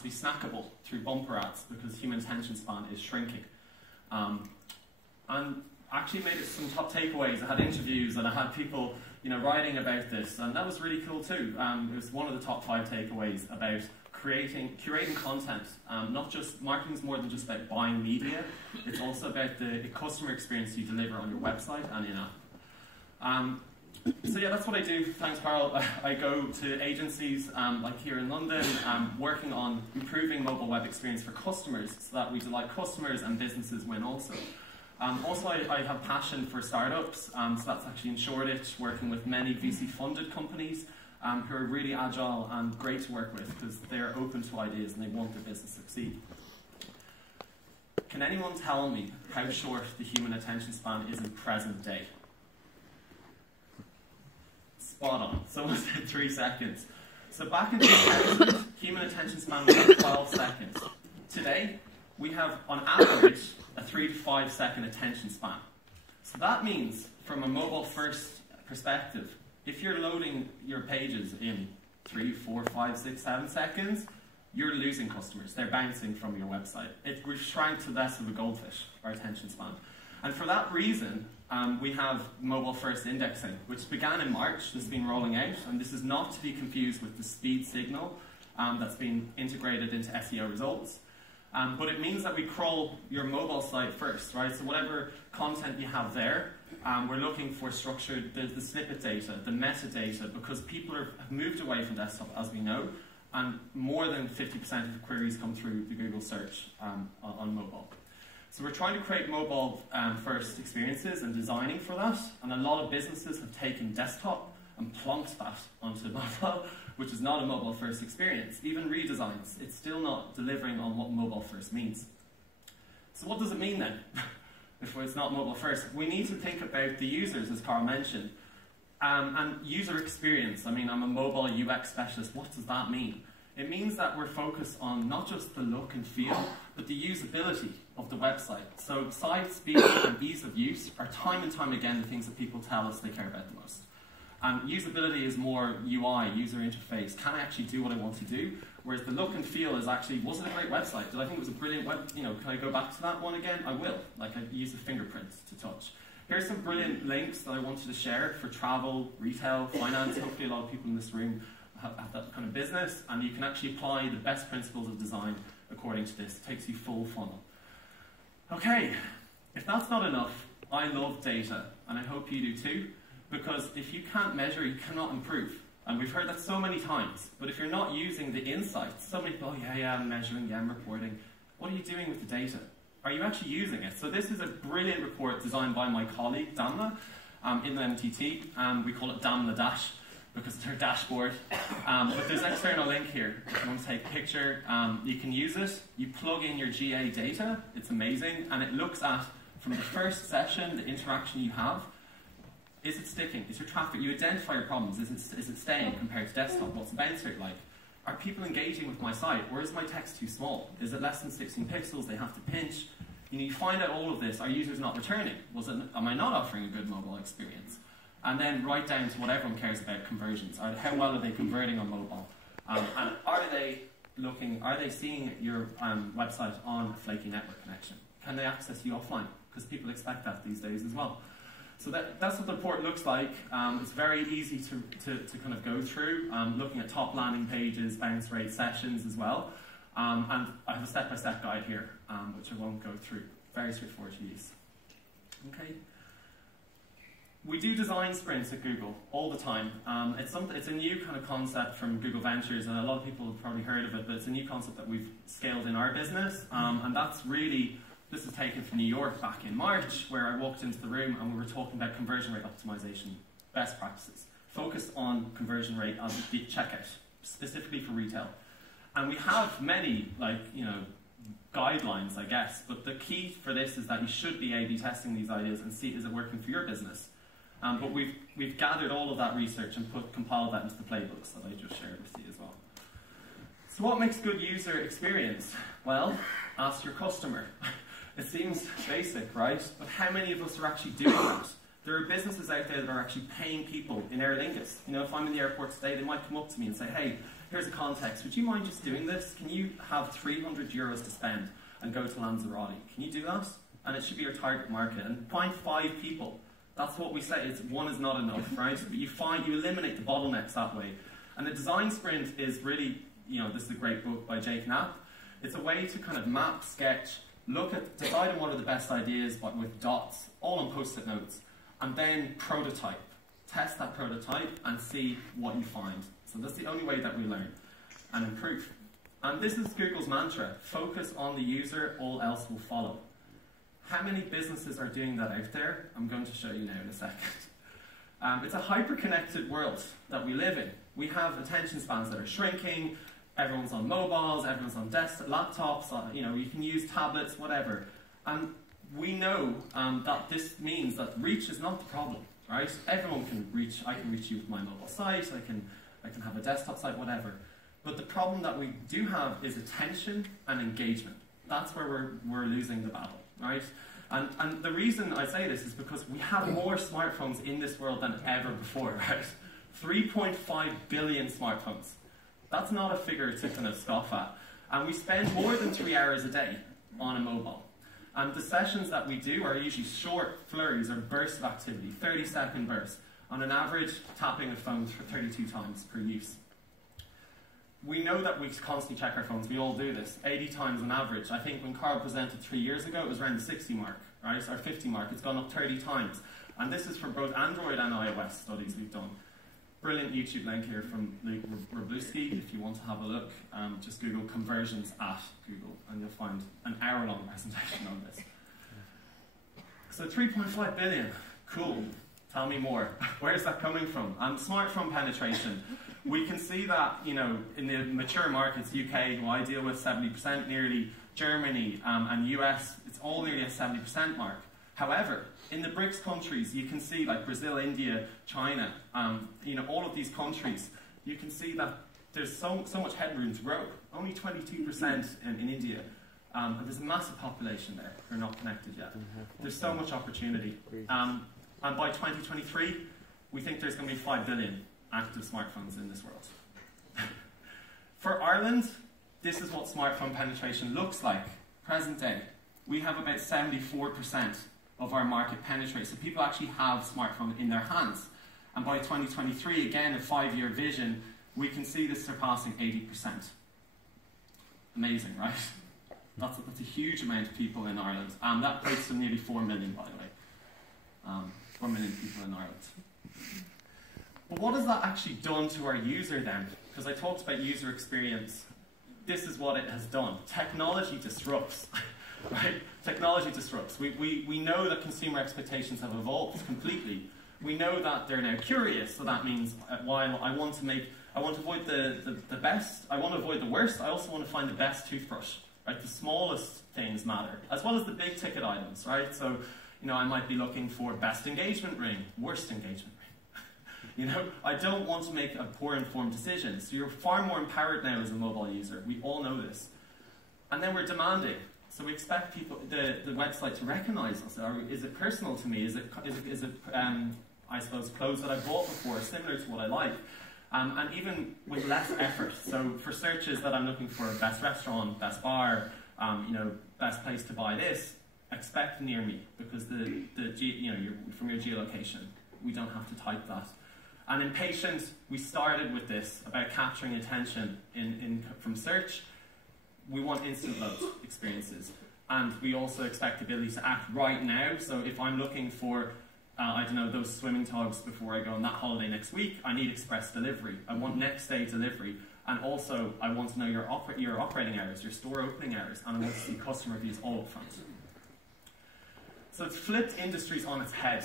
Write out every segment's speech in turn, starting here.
to be snackable through bumper ads because human attention span is shrinking. And actually made it some top takeaways. I had interviews and I had people writing about this, and that was really cool too. It was one of the top 5 takeaways about curating content. Not just, marketing is more than just about buying media, it's also about the customer experience you deliver on your website and in-app. So yeah, that's what I do. Thanks, Carl. I go to agencies like here in London, working on improving mobile web experience for customers so that we delight customers and businesses win also. Also, I have passion for startups, so that's actually in Shoreditch, working with many VC-funded companies who are really agile and great to work with because they're open to ideas and they want their business to succeed. Can anyone tell me how short the human attention span is in present day? Spot on. Someone said 3 seconds. So back in 2000, human attention span was 12 seconds. Today, we have, on average, a 3 to 5 second attention span. So that means, from a mobile-first perspective, if you're loading your pages in 3, 4, 5, 6, 7 seconds, you're losing customers. They're bouncing from your website. We've shrank to less of a goldfish, our attention span. And for that reason, we have mobile-first indexing, which began in March. This has been rolling out, and this is not to be confused with the speed signal that's been integrated into SEO results. But it means that we crawl your mobile site first, right? So whatever content you have there, we're looking for structured, the snippet data, the metadata, because people have moved away from desktop, as we know, and more than 50% of the queries come through the Google search on mobile. So we're trying to create mobile first experiences and designing for that, and a lot of businesses have taken desktop and plonked that onto mobile, which is not a mobile first experience. Even redesigns, it's still not delivering on what mobile first means. So what does it mean then, if it's not mobile first? We need to think about the users, as Carl mentioned, and user experience. I mean, I'm a mobile UX specialist. What does that mean? It means that we're focused on not just the look and feel, but the usability of the website. So site speed and ease of use are time and time again the things that people tell us they care about the most. Usability is more UI, user interface. Can I actually do what I want to do? Whereas the look and feel is actually, was it a great website? Did I think it was a brilliant web, can I go back to that one again? I will. Like, I use a fingerprint to touch. Here's some brilliant links that I wanted to share for travel, retail, finance. Hopefully a lot of people in this room have that kind of business, and you can actually apply the best principles of design according to this. It takes you full funnel. Okay, if that's not enough, I love data, and I hope you do too, because if you can't measure, you cannot improve. And we've heard that so many times, but if you're not using the insights, so many people, oh yeah, I'm measuring, yeah, I'm reporting. What are you doing with the data? Are you actually using it? So this is a brilliant report designed by my colleague, Damla, in the MTT. We call it Damla Dash, because it's her dashboard. But there's an external link here. If you want to take a picture, you can use it. You plug in your GA data. It's amazing. And it looks at, from the first session, the interaction you have. Is it sticking? Is your traffic? You identify your problems. Is it staying compared to desktop? What's the bounce rate like? Are people engaging with my site? Or is my text too small? Is it less than 16 pixels? They have to pinch. You find out all of this. Are users not returning? Am I not offering a good mobile experience? And then right down to what everyone cares about, conversions. How well are they converting on mobile? And are they seeing your website on a flaky network connection? Can they access you offline? Because people expect that these days as well. So that's what the report looks like. It's very easy to kind of go through, looking at top landing pages, bounce rate, sessions as well. And I have a step-by-step guide here, which I won't go through. Very straightforward to use. Okay. We do design sprints at Google all the time. It's a new kind of concept from Google Ventures, and a lot of people have probably heard of it, but it's a new concept that we've scaled in our business. And that's really, this is taken from New York back in March, where I walked into the room and we were talking about conversion rate optimization, best practices. Focus on conversion rate on the checkout, specifically for retail. And we have many, guidelines, I guess, but the key for this is that you should be A/B testing these ideas and see, is it working for your business? But we've gathered all of that research and compiled that into the playbooks that I just shared with you as well. So what makes good user experience? Well, ask your customer. It seems basic, right? But how many of us are actually doing that? There are businesses out there that are actually paying people in Aer Lingus. If I'm in the airport today, they might come up to me and say, hey, here's a context. Would you mind just doing this? Can you have 300 euros to spend and go to Lanzarote? Can you do that? And it should be your target market. And find 5 people. That's what we say. It's one is not enough, right? But you eliminate the bottlenecks that way. And the design sprint is really, this is a great book by Jake Knapp. It's a way to kind of map, sketch, decide on what are the best ideas, but with dots, all on post-it notes, and then prototype. Test that prototype and see what you find. So that's the only way that we learn and improve. And this is Google's mantra: focus on the user, all else will follow. How many businesses are doing that out there? I'm going to show you now in a second. It's a hyper-connected world that we live in. We have attention spans that are shrinking. Everyone's on mobiles, everyone's on desktop, laptops, you can use tablets, whatever. And we know that this means that reach is not the problem, right? Everyone can reach. I can reach you with my mobile site, I can have a desktop site, whatever. But the problem that we do have is attention and engagement. That's where we're losing the battle, right? And the reason I say this is because we have more smartphones in this world than ever before, right? 3.5 billion smartphones. That's not a figure to kind of scoff at. And we spend more than 3 hours a day on a mobile. And the sessions that we do are usually short flurries or bursts of activity, 30-second bursts, on an average tapping a phone for 32 times per use. We know that we constantly check our phones. We all do this, 80 times on average. I think when Carl presented 3 years ago, it was around the 60 mark, right? Or 50 mark. It's gone up 30 times. And this is for both Android and iOS studies we've done. Brilliant YouTube link here from Luke Wroblewski. If you want to have a look, just Google conversions at Google, and you'll find an hour-long presentation on this. So 3.5 billion, cool. Tell me more. Where's that coming from? Smartphone penetration. We can see that, in the mature markets, UK, who I deal with, 70% nearly, Germany and US, it's all nearly a 70% mark. However, in the BRICS countries, you can see, like Brazil, India, China, all of these countries, you can see that there's so much headroom to grow. Only 22% in India. And there's a massive population there who are not connected yet. There's so much opportunity. And by 2023, we think there's going to be 5 billion active smartphones in this world. For Ireland, this is what smartphone penetration looks like, present day. We have about 74% of our market penetrate. So people actually have smartphone in their hands. And by 2023, again, a 5-year vision, we can see this surpassing 80%. Amazing, right? That's a huge amount of people in Ireland. That equates to nearly 4 million, by the way. 4 million people in Ireland. But what has that actually done to our user then? Because I talked about user experience. This is what it has done. Technology disrupts. Right? Technology disrupts. We know that consumer expectations have evolved completely. We know that they're now curious, so that means while I want to avoid the best, I want to avoid the worst, I also want to find the best toothbrush. Right? The smallest things matter, as well as the big ticket items, right? So, I might be looking for best engagement ring, worst engagement ring. I don't want to make a poor informed decision. So you're far more empowered now as a mobile user. We all know this. And then we're demanding. So we expect people, the website to recognize us. Or is it personal to me? Is it I suppose, clothes that I bought before, similar to what I like? And even with less effort. So for searches that I'm looking for, best restaurant, best bar, best place to buy this, expect near me, because from your geolocation, we don't have to type that. And in Patient, we started with this about capturing attention from search. We want instant load experiences. And we also expect the ability to act right now. So if I'm looking for, those swimming togs before I go on that holiday next week, I need express delivery. I want next day delivery. And also, I want to know your operating hours, your store opening hours, and I want to see customer reviews all up front. So it's flipped industries on its head.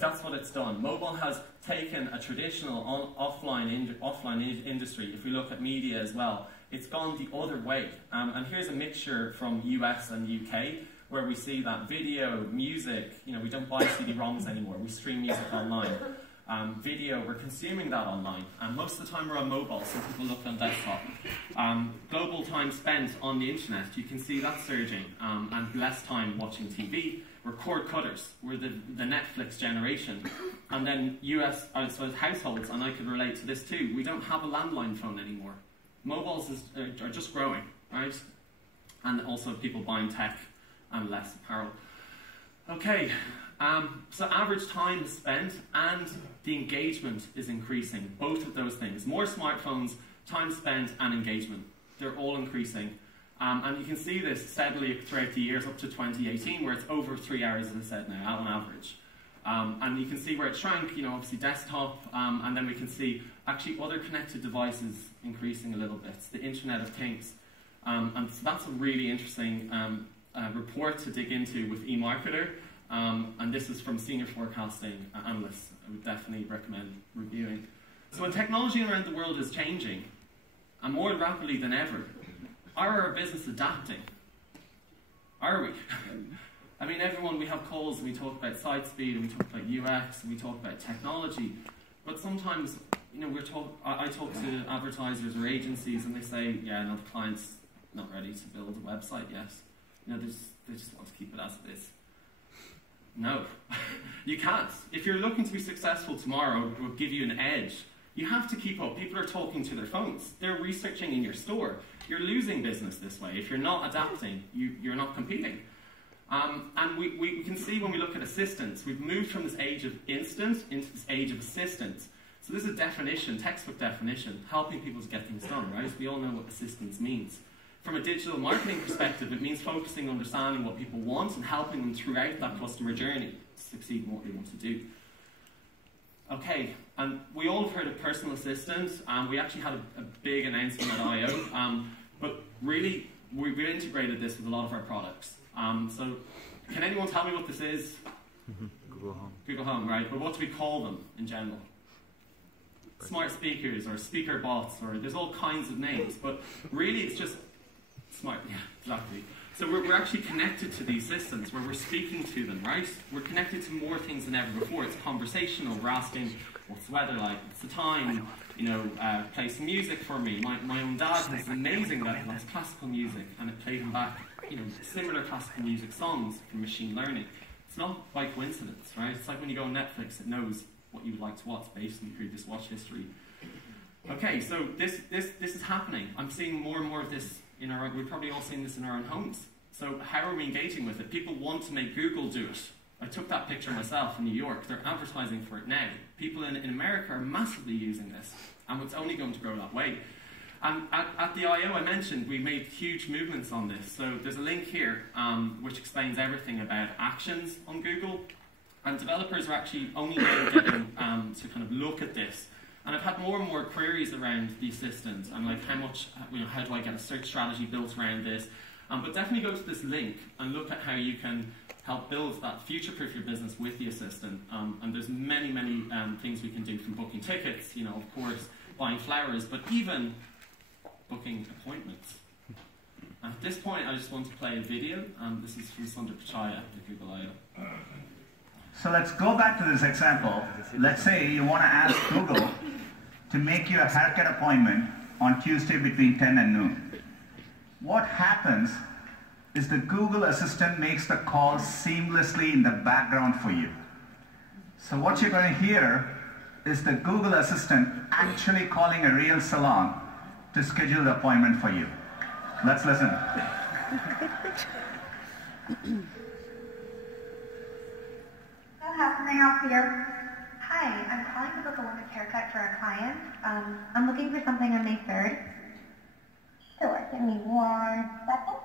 That's what it's done. Mobile has taken a traditional offline industry. If we look at media as well, it's gone the other way. And here's a mixture from US and UK, where we see that video, music, we don't buy CD-ROMs anymore. We stream music online. Video, we're consuming that online. And most of the time we're on mobile, so people look on desktop. Global time spent on the internet, you can see that surging. And less time watching TV. We're cord cutters. We're the Netflix generation. And then US, I suppose, households, and I could relate to this too, we don't have a landline phone anymore. mobiles are just growing, right? And also people buying tech and less apparel. Okay, so average time spent and the engagement is increasing. Both of those things. More smartphones, time spent and engagement. They're all increasing. And you can see this steadily throughout the years up to 2018 where it's over 3 hours, as I said now, on average. And you can see where it shrank, obviously desktop, and then we can see actually other connected devices increasing a little bit. It's the Internet of Things. And so that's a really interesting report to dig into with eMarketer. And this is from senior forecasting analysts. I would definitely recommend reviewing. So when technology around the world is changing, and more rapidly than ever, are our business adapting? Are we? I mean, we have calls and we talk about site speed and we talk about UX and we talk about technology, but sometimes, I talk to advertisers or agencies and they say, yeah, no, the client's not ready to build a website yet. They just want to keep it as it is. No, you can't. If you're looking to be successful tomorrow, it will give you an edge. You have to keep up. People are talking to their phones. They're researching in your store. You're losing business this way. If you're not adapting, you're not competing. And we can see when we look at assistants, we've moved from this age of instant into this age of assistants. So this is a definition, textbook definition, helping people to get things done, right? We all know what assistance means. From a digital marketing perspective, it means focusing on understanding what people want and helping them throughout that customer journey to succeed in what they want to do. Okay, and we all have heard of personal assistants, and we actually had a big announcement at I/O, but really, we've integrated this with a lot of our products. So, can anyone tell me what this is? Google Home. Google Home, right, but what do we call them in general? Smart speakers, or speaker bots, or there's all kinds of names, but really it's just smart, yeah, exactly. So we're actually connected to these systems where we're speaking to them, right? We're connected to more things than ever before. It's conversational. We're asking, what's the weather like? What's the time? Play some music for me. My own dad was amazing that he loves classical music, and it played him back, similar classical music songs from machine learning. It's not by coincidence, right? It's like when you go on Netflix, it knows what you would like to watch based on your previous watch history. Okay, so this is happening. I'm seeing more and more of this. We've probably all seen this in our own homes. So how are we engaging with it? People want to make Google do it. I took that picture myself in New York. They're advertising for it now. People in America are massively using this, and it's only going to grow that way. And at the I/O I mentioned, we made huge movements on this. So there's a link here which explains everything about actions on Google. And developers are actually only now getting to kind of look at this. And I've had more and more queries around the assistant and like how do I get a search strategy built around this? But definitely go to this link and look at how you can help build that future-proof your business with the assistant. And there's many, many things we can do, from booking tickets, of course, buying flowers, but even booking appointments. At this point, I just want to play a video. This is from Sundar Pichai at Google I/O. So let's go back to this example. Let's say you want to ask Google to make you a haircut appointment on Tuesday between 10 and noon. What happens is the Google Assistant makes the call seamlessly in the background for you. So what you're going to hear is the Google Assistant actually calling a real salon to schedule the appointment for you. Let's listen. How can I help you? Hi, I'm calling to book a woman's haircut for a client. I'm looking for something on May 3rd. Sure, give me 1 second.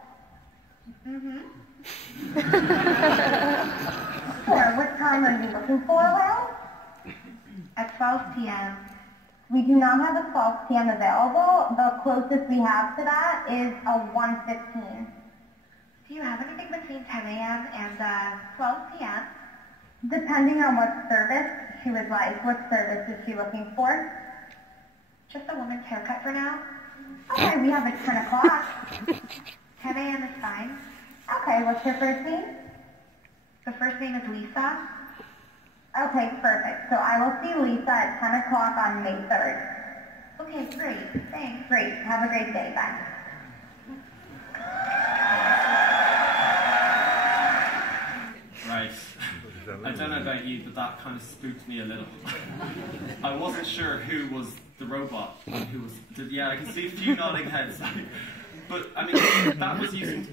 Sure, what time are you looking for around? At 12 p.m. We do not have a 12 p.m. available. The closest we have to that is a 1:15. Do you have anything between 10 a.m. and 12 p.m.? Depending on what service she would like. What service is she looking for? Just a woman's haircut for now. Okay, we have at 10 o'clock. 10 a.m. is fine. Okay, what's her first name? The first name is Lisa. Okay, perfect. So I will see Lisa at 10 o'clock on May 3rd. Okay, great. Thanks. Great. Have a great day. Bye. Right. I don't know about you, but that kind of spooked me a little. I wasn't sure who was the robot. Yeah, I can see a few nodding heads. But I mean,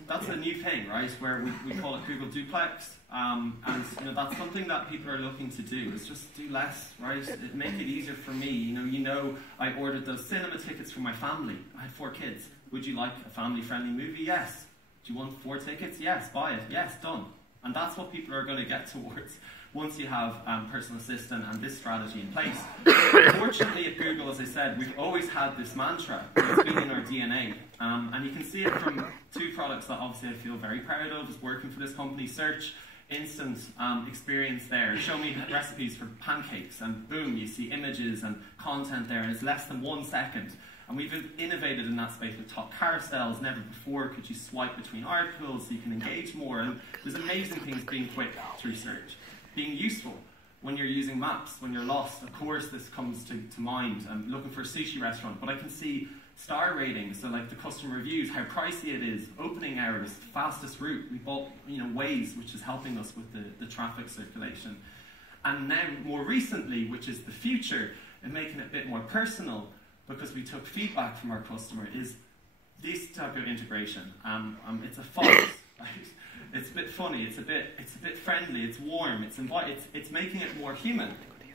that's a new thing, right? Where we call it Google Duplex, and that's something that people are looking to do. Is just do less, right? Make it easier for me. You know, I ordered those cinema tickets for my family. I had 4 kids. Would you like a family-friendly movie? Yes. Do you want 4 tickets? Yes. Buy it. Yes. Done. And that's what people are going to get towards once you have personal assistant and this strategy in place. Fortunately at Google, as I said, we've always had this mantra. It's been in our DNA. And you can see it from 2 products that obviously I feel very proud of, is working for this company, Search, instant experience there. Show me recipes for pancakes, and boom, you see images and content there, and it's less than 1 second. And we've innovated in that space with top carousels. Never before could you swipe between articles so you can engage more. And there's amazing things being quick through search. Being useful when you're using maps, when you're lost. Of course, this comes to mind. I'm looking for a sushi restaurant, but I can see star ratings, so like the customer reviews, how pricey it is, opening hours, fastest route. We bought, Waze, which is helping us with the traffic circulation. And now, more recently, which is the future, and making it a bit more personal, because we took feedback from our customer, is this type of integration. It's a fox, right? It's a bit funny, it's a bit friendly, it's warm, it's making it more human,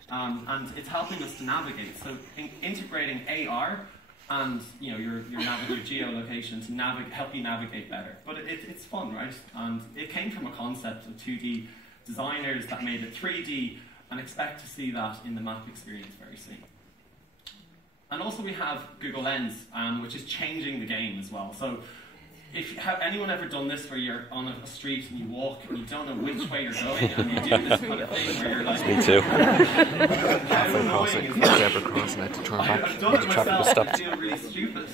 and it's helping us to navigate. So integrating AR and your geolocation to help you navigate better. But it's fun, right? And it came from a concept of 2D designers that made it 3D, and expect to see that in the map experience very soon. And also we have Google Lens, which is changing the game as well. So have anyone ever done this where you're on a street and you walk and you don't know which way you're going, and you do this kind of thing where you're like... Me too. How annoying is that? I've done it myself, I feel really stupid.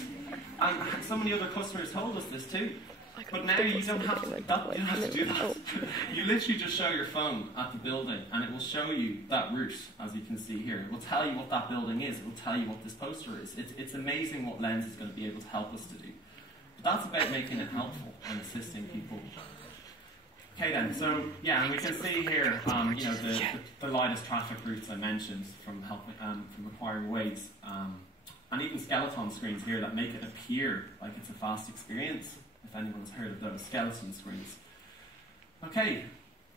And so many other customers told us this too. But now you don't have to do that. You literally just show your phone at the building and it will show you that route, as you can see here. It will tell you what that building is. It will tell you what this poster is. It's amazing what Lens is going to be able to help us to do. But that's about making it helpful and assisting people. Okay then, so yeah, and we can see here, the lightest traffic routes I mentioned from acquiring Waze, and even skeleton screens here that make it appear like it's a fast experience. If anyone's heard of those skeleton screens. Okay,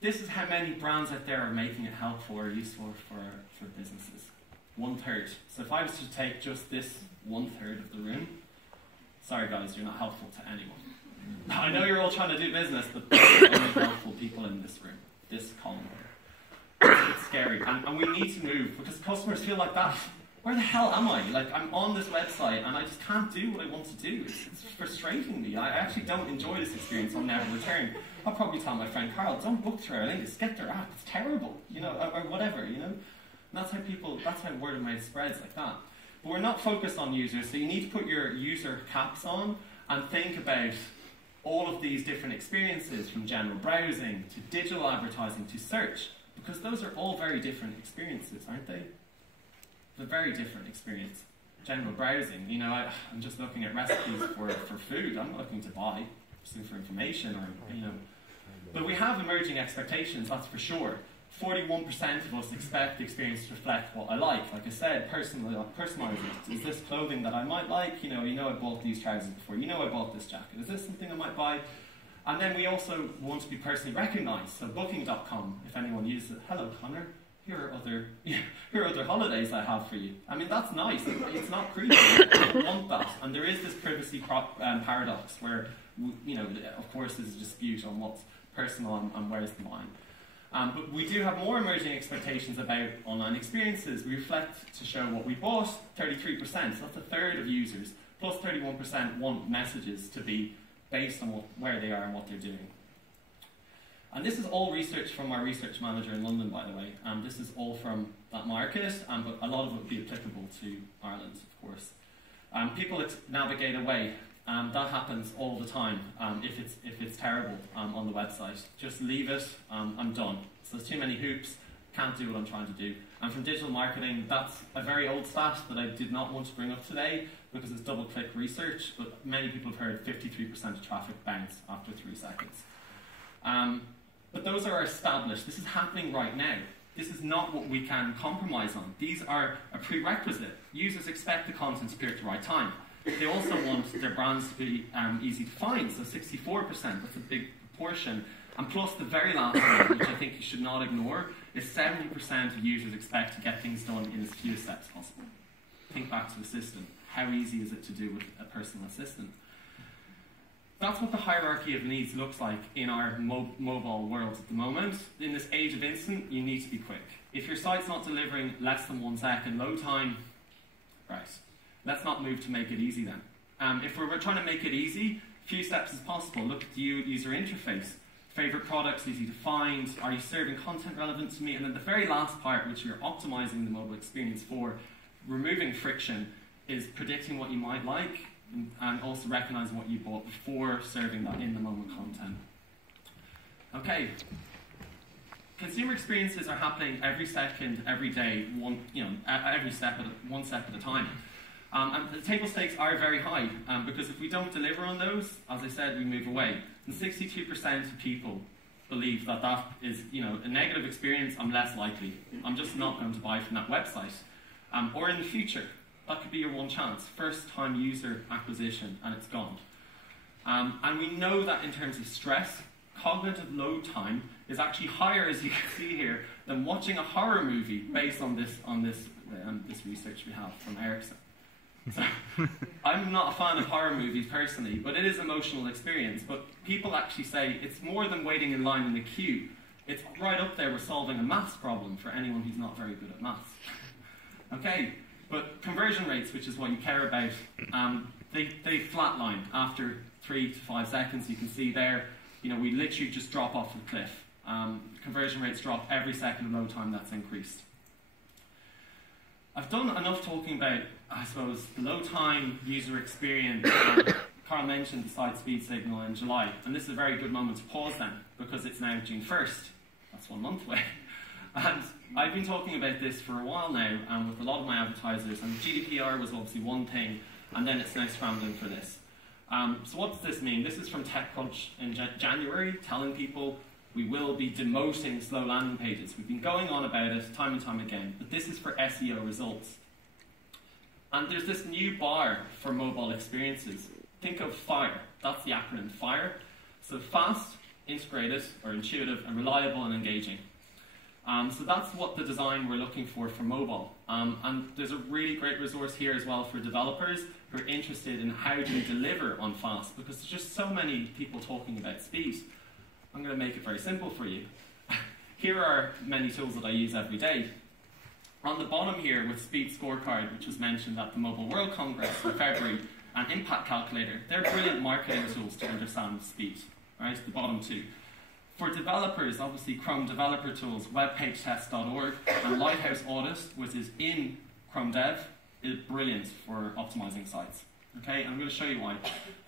this is how many brands out there are making it helpful or useful for businesses. 1/3. So if I was to take just this 1/3 of the room, sorry guys, you're not helpful to anyone. I know you're all trying to do business, but there are only helpful people in this room, this column. It's scary, and we need to move, because customers feel like that. Where the hell am I? Like, I'm on this website and I just can't do what I want to do. It's frustrating me. I actually don't enjoy this experience. I'll never return. I'll probably tell my friend Carl, don't book through our link, just get their app. It's terrible, or whatever, And that's how word of mouth spreads like that. But we're not focused on users, so you need to put your user caps on and think about all of these different experiences, from general browsing to digital advertising to search, because those are all very different experiences, aren't they? A very different experience. General browsing, I'm just looking at recipes for food. I'm not looking to buy, just looking for information, But we have emerging expectations, that's for sure. 41% of us expect the experience to reflect what I like. Like I said, personalising it. Is this clothing that I might like? I bought these trousers before. I bought this jacket. Is this something I might buy? And then we also want to be personally recognised. So Booking.com, if anyone uses it. Hello, Connor. Here are other holidays I have for you. I mean, that's nice. It's not creepy. I don't want that. And there is this privacy paradox where, of course, there's a dispute on what's personal and where's the line. But we do have more emerging expectations about online experiences. We reflect to show what we bought, 33%. So that's 1/3 of users. Plus 31% want messages to be based on where they are and what they're doing. And this is all research from our research manager in London, by the way. This is all from that market, but a lot of it would be applicable to Ireland, of course. People navigate away. That happens all the time if it's terrible on the website. Just leave it, I'm done. So there's too many hoops, can't do what I'm trying to do. And from digital marketing, that's a very old stat that I did not want to bring up today because it's double-click research, but many people have heard 53% of traffic bounce after 3 seconds. But those are established. This is happening right now. this is not what we can compromise on. These are a prerequisite. Users expect the content to appear at the right time. They also want their brands to be easy to find, so 64%, that's a big proportion. And plus the very last one, which I think you should not ignore, is 70% of users expect to get things done in as few steps as possible. Think back to the assistant. How easy is it to do with a personal assistant? That's what the hierarchy of needs looks like in our mobile world at the moment. In this age of instant, you need to be quick. If your site's not delivering less than 1 second load time, right, let's not move to make it easy then. If we're trying to make it easy, few steps as possible. Look at the user interface. Favorite products, easy to find. Are you serving content relevant to me? And then the very last part, which you're optimizing the mobile experience for, removing friction, is predicting what you might like and also recognizing what you bought before serving that in the moment content. Okay. Consumer experiences are happening every second, every day, one step at a time. And the table stakes are very high because if we don't deliver on those, as I said, we move away. And 62% of people believe that that is, a negative experience. I'm less likely. I'm just not going to buy from that website. Or in the future, that could be your one chance. First-time user acquisition, and it's gone. And we know that in terms of stress, cognitive load time is actually higher, as you can see here, than watching a horror movie based on this research we have from Ericsson. So, I'm not a fan of horror movies personally, but it is an emotional experience. But people actually say it's more than waiting in line in a queue. It's right up there with solving a maths problem for anyone who's not very good at maths. Okay, but conversion rates, which is what you care about, they flatline after 3 to 5 seconds. You can see there, we literally just drop off the cliff. Conversion rates drop every second of load time that's increased. I've done enough talking about, I suppose, the load time, user experience. Carl mentioned the site speed signal in July, and this is a very good moment to pause then, because it's now June 1st. That's 1 month away. And I've been talking about this for a while now with a lot of my advertisers, and GDPR was obviously one thing, and then it's now scrambling for this. So what does this mean? This is from TechCrunch in January, telling people we will be demoting slow landing pages. We've been going on about it time and time again, but this is for SEO results. And there's this new bar for mobile experiences. Think of FIRE. That's the acronym FIRE. So fast, integrated, or intuitive, and reliable and engaging. So that's what the design we're looking for mobile. And there's a really great resource here as well for developers who are interested in how do you deliver on fast, because there's just so many people talking about speed. I'm going to make it very simple for you. Here are many tools that I use every day. On the bottom here with Speed Scorecard, which was mentioned at the Mobile World Congress in February, and Impact Calculator, they're brilliant marketing tools to understand speed, right? The bottom two. For developers, obviously Chrome Developer Tools, webpagetest.org, and Lighthouse Audit, which is in Chrome Dev, is brilliant for optimizing sites. Okay, I'm going to show you why.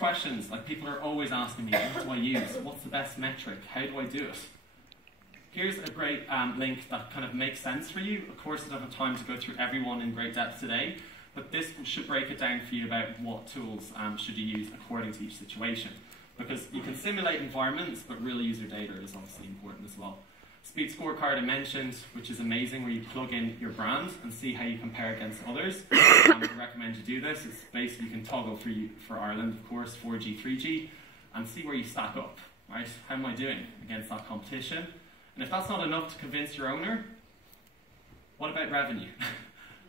Questions, like people are always asking me, what do I use? What's the best metric? How do I do it? Here's a great link that kind of makes sense for you. Of course, I don't have time to go through everyone in great depth today, but this should break it down for you about what tools should you use according to each situation. Because you can simulate environments, but real user data is obviously important as well. Speed Scorecard I mentioned, which is amazing, where you plug in your brand and see how you compare against others. I recommend you do this. It's basically you can toggle for Ireland, of course, 4G, 3G, and see where you stack up, right? How am I doing against that competition? And if that's not enough to convince your owner, what about revenue?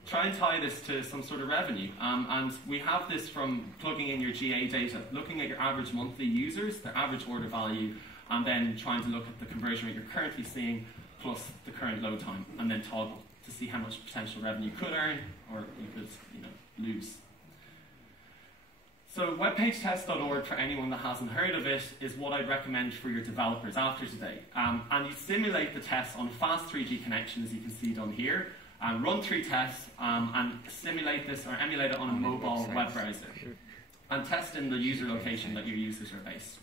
Try and tie this to some sort of revenue. And we have this from plugging in your GA data, looking at your average monthly users, their average order value, and then trying to look at the conversion rate you're currently seeing plus the current load time, and then toggle to see how much potential revenue you could earn or you could lose. So webpagetest.org, for anyone that hasn't heard of it, is what I'd recommend for your developers after today. And you simulate the tests on a fast 3G connection, as you can see done here, and run 3 tests and simulate this or emulate it on a mobile web browser. And test in the user location that your users are based.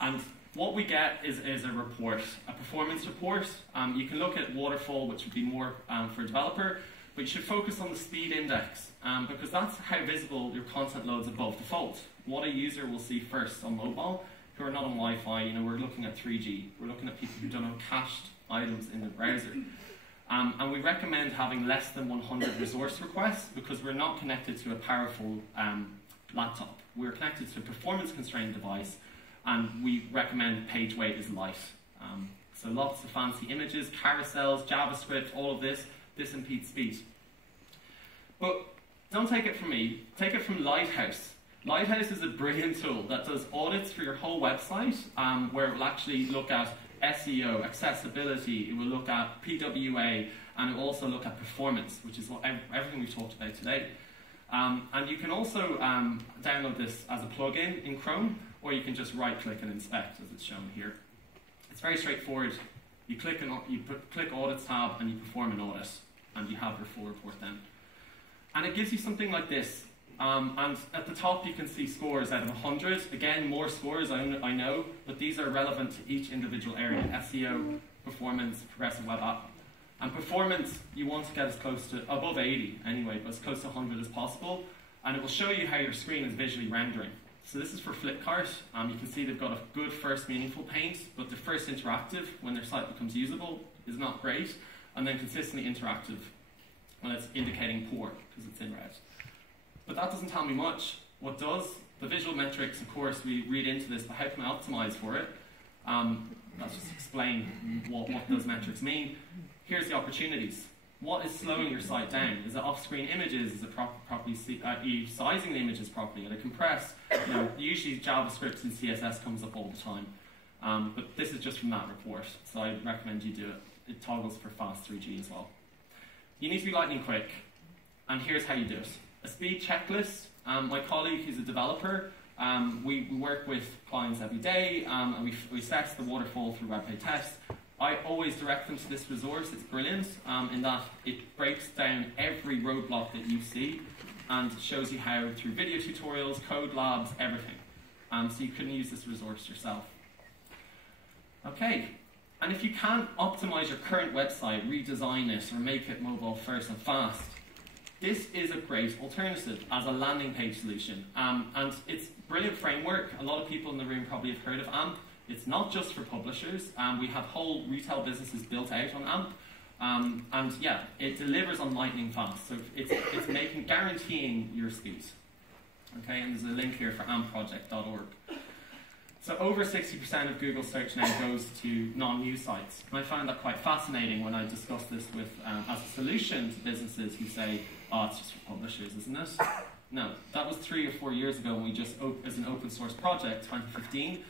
And what we get is a report, a performance report. You can look at waterfall, which would be more for a developer, but you should focus on the speed index because that's how visible your content loads above default. What a user will see first on mobile, who are not on Wi-Fi, we're looking at 3G. We're looking at people who don't have cached items in the browser. And we recommend having less than 100 resource requests because we're not connected to a powerful laptop. We're connected to a performance-constrained device, and we recommend page weight is light. So lots of fancy images, carousels, JavaScript, all of this impedes speed. But don't take it from me, take it from Lighthouse. Lighthouse is a brilliant tool that does audits for your whole website, where it will actually look at SEO, accessibility, it will look at PWA, and it will also look at performance, which is what everything we've talked about today. And you can also download this as a plugin in Chrome, or you can just right-click and inspect, as it's shown here. It's very straightforward. You click Audits tab, and you perform an audit, and you have your full report then. And it gives you something like this. And at the top, you can see scores out of 100. Again, more scores, I know, but these are relevant to each individual area: SEO, performance, progressive web app. And performance, you want to get as close to, above 80 anyway, but as close to 100 as possible. And it will show you how your screen is visually rendering. So this is for Flipkart. You can see they've got a good first meaningful paint, but the first interactive, when their site becomes usable, is not great. And then consistently interactive when it's indicating poor, because it's in red. But that doesn't tell me much. What does? The visual metrics, of course, we read into this, but how can I optimize for it? Let's just explain what those metrics mean. Here's the opportunities. What is slowing your site down? Is it off-screen images? Is it properly are you sizing the images properly? Are they compressed? Usually JavaScript and CSS comes up all the time. But this is just from that report, so I recommend you do it. It toggles for fast 3G as well. You need to be lightning quick, and here's how you do it. A speed checklist. My colleague, who's a developer, we work with clients every day, and we assess the waterfall through WebPay Test. I always direct them to this resource. It's brilliant in that it breaks down every roadblock that you see and shows you how through video tutorials, code labs, everything. So you can use this resource yourself. Okay, and if you can't optimize your current website, redesign it, or make it mobile first and fast, this is a great alternative as a landing page solution. And it's a brilliant framework. A lot of people in the room probably have heard of AMP. It's not just for publishers. We have whole retail businesses built out on AMP. And yeah, it delivers on lightning fast. So it's guaranteeing your speed. Okay, and there's a link here for ampproject.org. So over 60% of Google search now goes to non-news sites. And I found that quite fascinating when I discussed this with, as a solution to businesses who say, oh, it's just for publishers, isn't it? No, that was 3 or 4 years ago when we just, as an open source project, 2015,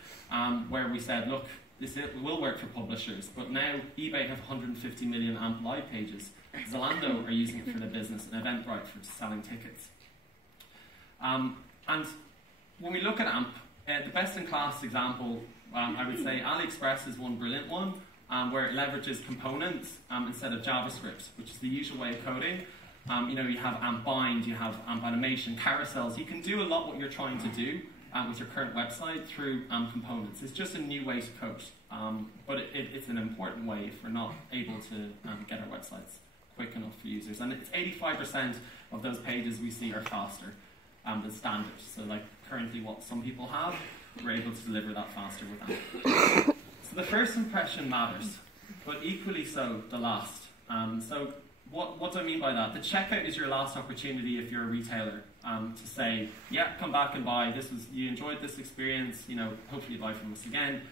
where we said, look, this will work for publishers, but now eBay have 150 million AMP live pages. Zalando are using it for their business, and Eventbrite for selling tickets. And when we look at AMP, the best-in-class example, I would say AliExpress is one brilliant one, where it leverages components instead of JavaScript, which is the usual way of coding. You have AMP bind, you have AMP animation, carousels. You can do a lot what you're trying to do with your current website through AMP components. It's just a new way to code, but it's an important way if we're not able to get our websites quick enough for users. And it's 85% of those pages we see are faster than standard. So like currently what some people have, we're able to deliver that faster with AMP. So the first impression matters, but equally so the last. So what do I mean by that? The checkout is your last opportunity if you're a retailer to say, yeah, come back and buy. You enjoyed this experience, hopefully buy from us again.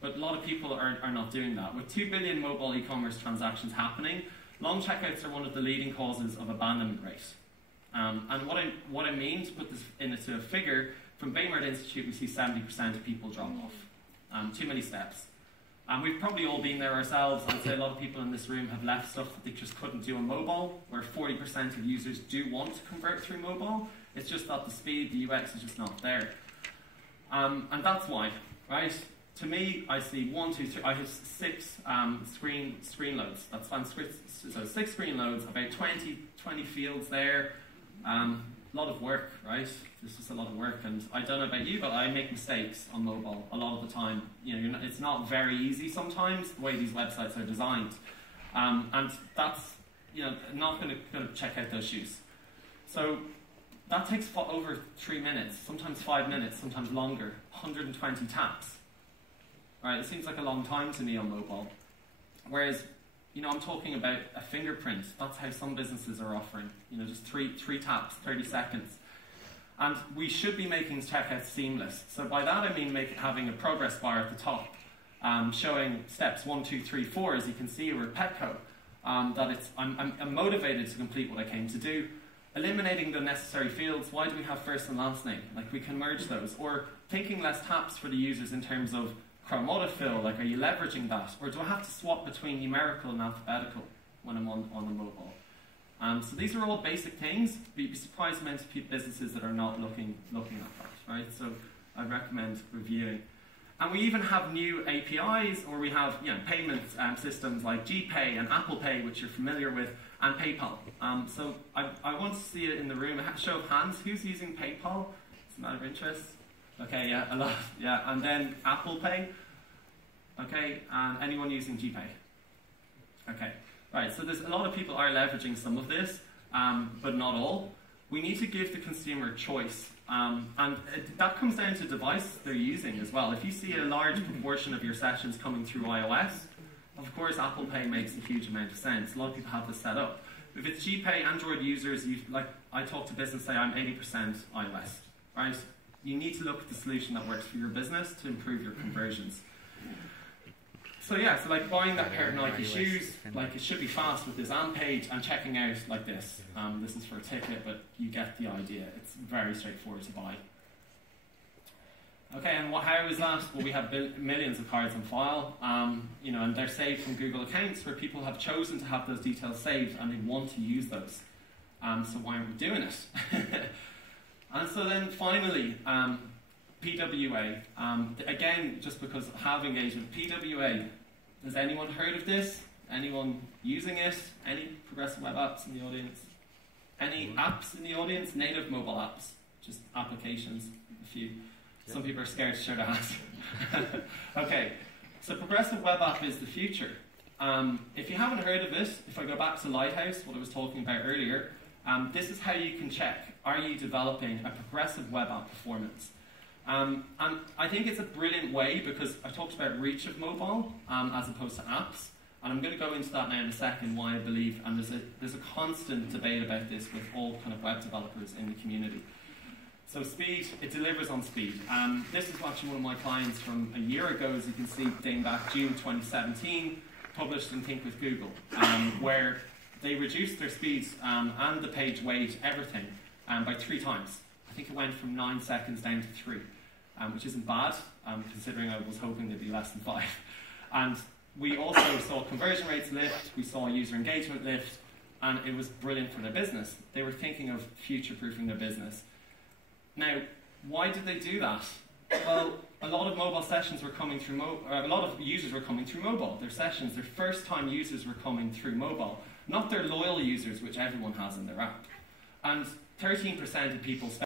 But a lot of people are not doing that. With 2 billion mobile e-commerce transactions happening, long checkouts are one of the leading causes of abandonment rate. And what I mean, to put this into a figure, from Baymard Institute we see 70% of people drop off. Too many steps. We've probably all been there ourselves. I'd say a lot of people in this room have left stuff that they just couldn't do on mobile, where 40% of users do want to convert through mobile. It's just that the speed, the UX is just not there. And that's why, right? To me, I see 1, 2, 3, I have 6 screen loads. That's so 6 screen loads, about 20 fields there. A lot of work, right? It's just a lot of work, and I don't know about you, but I make mistakes on mobile a lot of the time. It's not very easy sometimes the way these websites are designed, and that's not going to check out those shoes. So that takes over 3 minutes, sometimes 5 minutes, sometimes longer. 120 taps. Right? It seems like a long time to me on mobile. Whereas You know, I'm talking about a fingerprint. That's how some businesses are offering. You know, just three taps, 30 seconds. And we should be making checkout seamless. So by that I mean having a progress bar at the top, showing steps 1, 2, 3, 4, as you can see over Petco, that I'm motivated to complete what I came to do. Eliminating the necessary fields. Why do we have first and last name? Like, we can merge those. Or taking less taps for the users in terms of Chrome autofill. Like, are you leveraging that? Or do I have to swap between numerical and alphabetical when I'm on the mobile? So these are all basic things. You'd be surprised the amount of businesses that are not looking at that, right? So I recommend reviewing. And we even have new APIs, or we have payment systems like GPay and Apple Pay, which you're familiar with, and PayPal. So I want to see it in the room. A show of hands, who's using PayPal? It's a matter of interest. Okay, yeah, a lot. Yeah, and then Apple Pay. Okay, and anyone using GPay? Okay, right. So there's a lot of people are leveraging some of this, but not all. We need to give the consumer choice. That comes down to device they're using as well. If you see a large proportion of your sessions coming through iOS, of course Apple Pay makes a huge amount of sense. A lot of people have this set up. If it's GPay, Android users, like I talk to business, say I'm 80% iOS, right? You need to look at the solution that works for your business to improve your conversions. So yeah, so like buying that pair of Nike shoes, like it should be fast with this AMP page, and checking out like this. This is for a ticket, but you get the idea. It's very straightforward to buy. Okay, and how is that? Well, we have millions of cards on file, and they're saved from Google accounts where people have chosen to have those details saved and they want to use those. So why aren't we doing it? And so then finally, PWA. Again, just because I have engagement, PWA. Has anyone heard of this? Anyone using it? Any progressive web apps in the audience? Any apps in the audience? Native mobile apps, just applications, a few. Some people are scared to show their hands. Okay, so progressive web app is the future. If you haven't heard of it, if I go back to Lighthouse, what I was talking about earlier, this is how you can check, are you developing a progressive web app performance? And I think it's a brilliant way because I talked about reach of mobile as opposed to apps. And I'm going to go into that now in a second, why I believe, and there's a constant debate about this with all kind of web developers in the community. So speed, it delivers on speed. This is actually one of my clients from a year ago, as you can see, dating back June 2017, published in Think with Google, where they reduced their speeds and the page weight, everything, by 3 times. I think it went from 9 seconds down to 3, which isn't bad, considering I was hoping they'd be less than 5. And we also saw conversion rates lift, we saw user engagement lift, and it was brilliant for their business. They were thinking of future-proofing their business. Now, why did they do that? Well, a lot of mobile sessions were coming through a lot of users were coming through mobile. Their sessions, their first-time users were coming through mobile, not their loyal users, which everyone has in their app. And 13% of people